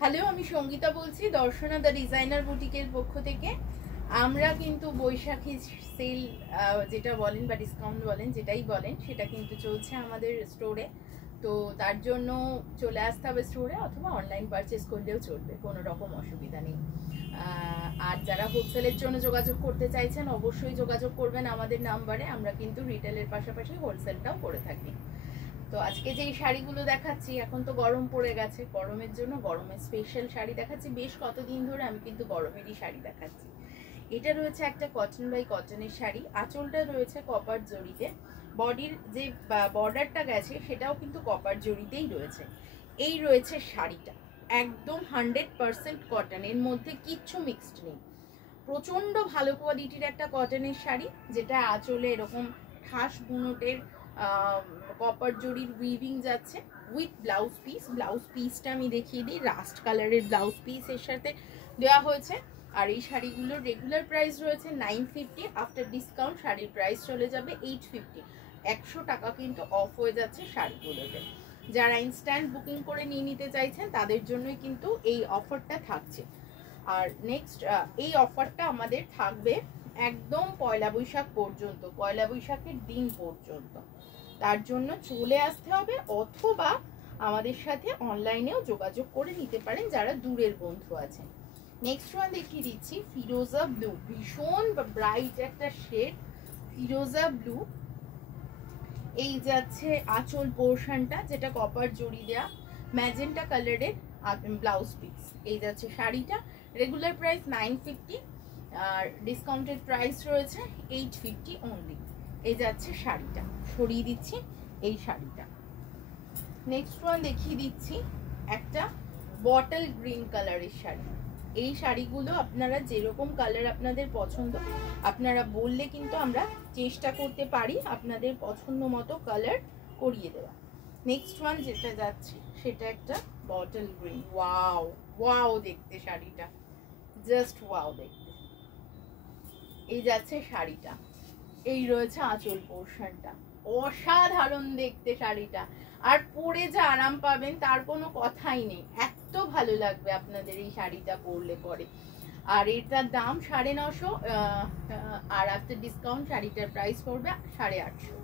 Hello, আমি সঙ্গীতা বলছি Darshana the designer বুটিকের পক্ষ থেকে। আমরা কিন্তু বৈশাখী সেল যেটা বলেন বা ডিসকাউন্ট বলেন, যেটাই বলেন, সেটা কিন্তু চলছে আমাদের স্টোরে। তো তার জন্য চলে আসতে হবে স্টোরে, অথবা অনলাইন পারচেস করলেও চলবে, কোনো রকম অসুবিধা নেই। আর যারা হোলসেলের জন্য যোগাযোগ করতে চাইছেন অবশ্যই যোগাযোগ করবেন আমাদের নাম্বারে। আমরা কিন্তু রিটেলের পাশাপাশি হোলসেলটাও করে থাকি। তো আজকে যেই শাড়িগুলো দেখাচ্ছি, এখন তো গরম পড়ে গেছে, গরমের জন্য গরমের স্পেশাল শাড়ি দেখাচ্ছি। বেশ কতদিন ধরে আমি কিন্তু গরমেরই শাড়ি দেখাচ্ছি। এটা রয়েছে একটা কটন বাই কটনের শাড়ি, আঁচলটা রয়েছে কপার জরিতে, বডির যে বর্ডারটা গেছে সেটাও কিন্তু কপার জরিতেই রয়েছে। এই রয়েছে শাড়িটা, একদম 100% কটন, এর মধ্যে কিচ্ছু মিক্সড নেই। প্রচন্ড ভালো কোয়ালিটির একটা কটনের শাড়ি, যেটা আঁচলে এরকম ঠাস বুনোটের কপার জরির উইভিং যাচ্ছে উইথ ব্লাউজ পিস। ব্লাউজ পিসটা আমি দেখিয়ে দিই, রাস্ট কালারের ব্লাউজ পিস এর সাথে দেওয়া হয়েছে। আর এই শাড়িগুলোর রেগুলার প্রাইস রয়েছে 950, আফটার ডিসকাউন্ট শাড়ির প্রাইস চলে যাবে 850। 100 টাকা কিন্তু অফ হয়ে যাচ্ছে শাড়িগুলোতে। যারা ইনস্ট্যান্ট বুকিং করে নিয়ে নিতে চাইছেন তাদের জন্যই কিন্তু এই অফারটা থাকছে। আর নেক্সট এই অফারটা আমাদের থাকবে একদম পয়লা বৈশাখ পর্যন্ত, পয়লা বৈশাখের দিন পর্যন্ত। তার জন্য চলে আসতে হবে, অথবা আমাদের সাথে অনলাইনেও যোগাযোগ করে নিতে পারেন যারা দূরের বন্ধু আছেন। নেক্সট ওয়ান দেখিয়ে দিচ্ছি, ফিরোজা ব্লু, ভীষণ ব্রাইট একটা শেড, ফিরোজা ব্লু। এই যাচ্ছে আঁচল পোর্শনটা, যেটা কপার জড়ি দেয়া, ম্যাজেন্টা কালারের ব্লাউজ পিস। এই যাচ্ছে শাড়িটা, রেগুলার প্রাইস 950, আর ডিসকাউন্টেড প্রাইস রয়েছে 850 অনলি। এই যাচ্ছে শাড়িটা, সরিয়ে দিচ্ছি এই শাড়িটা। নেক্সট ওয়ান দেখিয়ে দিচ্ছি একটা বটল গ্রিন কালারের শাড়ি। এই শাড়িগুলো আপনারা যেরকম কালার আপনাদের পছন্দ আপনারা বললে কিন্তু আমরা চেষ্টা করতে পারি আপনাদের পছন্দ মতো কালার করিয়ে দেওয়া। নেক্সট ওয়ান যেটা যাচ্ছে সেটা একটা বটল গ্রিন, ওয়াও ওয়াও দেখতে শাড়িটা, জাস্ট ওয়াও দেখতে। এই যাচ্ছে শাড়িটা, এই রয়েছে আঁচল পোর্শনটা, অসাধারণ দেখতে শাড়িটা। আর পরে যা আরাম পাবেন তার কোনো কথাই নেই, এত ভালো লাগবে আপনাদের এই শাড়িটা পরলে পরে। আর এটার দাম 950, আর আফটার ডিসকাউন্ট শাড়িটার প্রাইস পড়বে 850।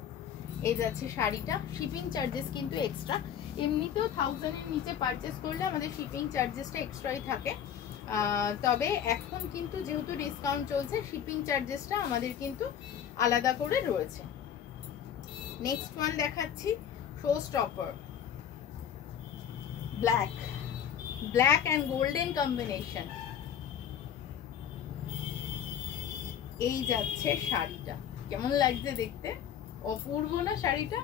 এই যাচ্ছে শাড়িটা, শিপিং চার্জেস কিন্তু এক্সট্রা। এমনিতেও 1000 এর নিচে পারচেস করলে আমাদের শিপিং চার্জেসটা এক্সট্রাই থাকে, তবে এখন কিন্তু যেহেতু ডিসকাউন্ট চলছে শিপিং চার্জেসটা আমাদের কিন্তু আলাদা করে রয়েছে। নেক্সট ওয়ান দেখাচ্ছি, show stopper, black, black and golden combination. এই যাচ্ছে শাড়িটা, কেমন লাগছে দেখতে, অপূর্ব না শাড়িটা?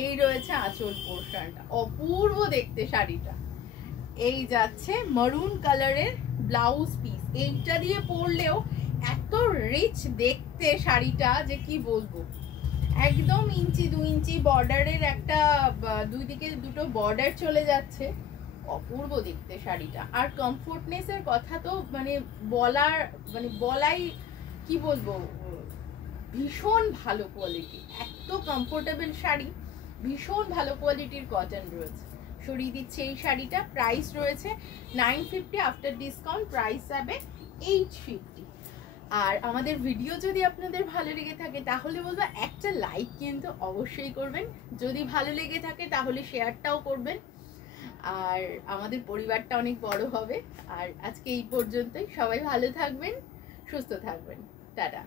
এই রয়েছে আঁচল পোর্শনটা, অপূর্ব দেখতে শাড়িটা। এই যাচ্ছে মারুন কালারের ব্লাউজ পিস, এইটা দিয়ে পরলেও এত রিচ দেখতে শাড়িটা যে কি বলবো। একদম 1-2 ইঞ্চি বর্ডারের একটা, দুই দিকে দুটো বর্ডার চলে যাচ্ছে, অপূর্ব দেখতে শাড়িটা। আর কমফোর্টনেসের কথা তো বলাই কি বলবো, ভীষণ ভালো কোয়ালিটি, এত কমফোর্টেবল শাড়ি, ভীষণ ভালো কোয়ালিটির কটন রয়েছে। সরিয়ে দিচ্ছে এই শাড়িটা, প্রাইস রয়েছে 950, আফটার ডিসকাউন্ট প্রাইস যাবে 850। আর আমাদের ভিডিও যদি আপনাদের ভালো লেগে থাকে তাহলে বলবো একটা লাইক কিন্তু অবশ্যই করবেন, যদি ভালো লেগে থাকে তাহলে শেয়ারটাও করবেন, আর আমাদের পরিবারটা অনেক বড় হবে। আর আজকে এই পর্যন্তই, সবাই ভালো থাকবেন, সুস্থ থাকবেন, টাটা।